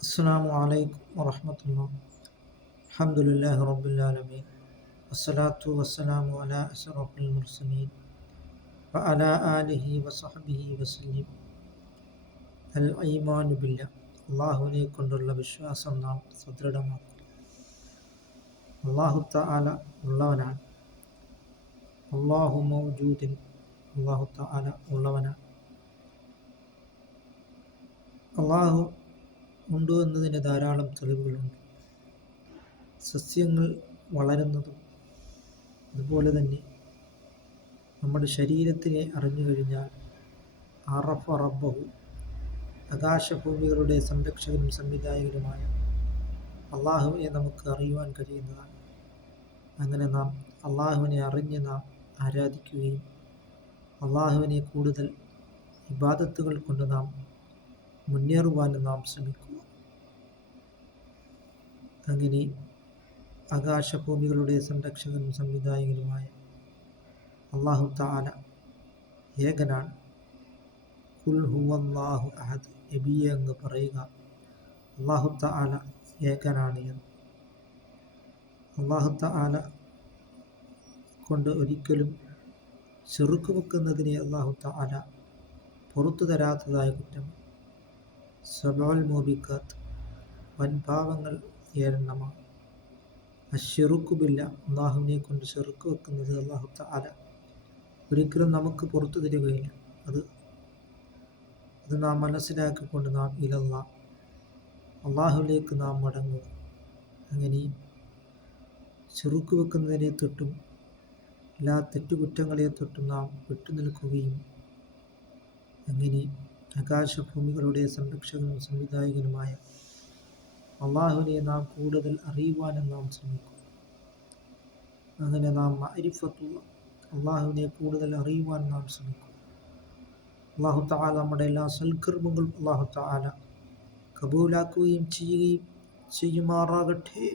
السلام عليكم ورحمة الله. الحمد لله رب العالمين، والصلاة والسلام على أشرف المرسلين وعلى آله وصحبه وسلم. الإيمان بالله, അള്ളാഹുവിനെ കൊണ്ടുള്ള വിശ്വാസം നാം സുദൃഢമാക്കും. അള്ളാഹു തആല ഉള്ളവനാണ്. അള്ളാഹു മൗജൂദിൻ, അള്ളാഹു തആല ഉള്ളവനാണ്. അള്ളാഹു ഉണ്ട് എന്നതിന് ധാരാളം തെളിവുകളുണ്ട്. സസ്യങ്ങൾ വളരുന്നതും അതുപോലെ തന്നെ നമ്മുടെ ശരീരത്തിനെ അറിഞ്ഞു കഴിഞ്ഞാൽ അറഫ റബ്ബഹു, ആകാശഭൂമികളുടെ സംരക്ഷകനും സംവിധായകനുമായ അള്ളാഹുവിനെ നമുക്ക് അറിയുവാൻ കഴിയുന്നതാണ്. അങ്ങനെ നാം അള്ളാഹുവിനെ അറിഞ്ഞ് നാം ആരാധിക്കുകയും അള്ളാഹുവിനെ കൂടുതൽ ഇബാദത്തുകൾ കൊണ്ട് നാം മുന്നേറുവാനും നാം ശ്രമിക്കുക. അങ്ങനെ ആകാശഭൂമികളുടെ സംരക്ഷകനും സംവിധായകനുമായ അള്ളാഹു തആല ഏകനാണ്. ഖുൽ ഹുവല്ലാഹു അഹദ്, നബിയെ അങ്ങ് പറയുക അള്ളാഹു തആല ഏകനാണ് എന്ന്. അള്ളാഹു തആല കൊണ്ട് ഒരിക്കലും ചെറുക്ക് വെക്കുന്നതിനെ അള്ളാഹു തആല പുറത്തു തരാത്തതായ കുറ്റം. സബഉൽ മൂബിഖാത്ത്, വൻപാവങ്ങൾ 7 അശ്ശിറുക്കു ബില്ല, അള്ളാഹുവിനെ കൊണ്ട് ചെറുക്ക് വെക്കുന്നത് അള്ളാഹു തആല ഒരിക്കലും നമുക്ക് പുറത്തു തരികയില്ല. അത് നാം മനസ്സിലാക്കിക്കൊണ്ട് നാം ഇലല്ലാഹ്, അള്ളാഹുവിലേക്ക് നാം മടങ്ങുക. അങ്ങനെ ചെറുക്ക് വെക്കുന്നതിനെ തൊട്ടും എല്ലാ തെറ്റുകുറ്റങ്ങളെ തൊട്ടും നാം വിട്ടുനിൽക്കുകയും അങ്ങനെ ആകാശഭൂമികളുടെ സംരക്ഷകനും സംവിധായകനുമായ അള്ളാഹുവിനെ നാം കൂടുതൽ അറിയുവാനും നാം ശ്രമിക്കും. അങ്ങനെ നാം മഅരിഫത്തുള്ള അള്ളാഹുവിനെ കൂടുതൽ അറിയുവാൻ നാം ശ്രമിക്കും. അള്ളാഹു തആല നമ്മുടെ എല്ലാ സൽക്കർമ്മങ്ങളും അള്ളാഹു തആല കബൂലാക്കുകയും ചെയ്യുമാറാകട്ടെ.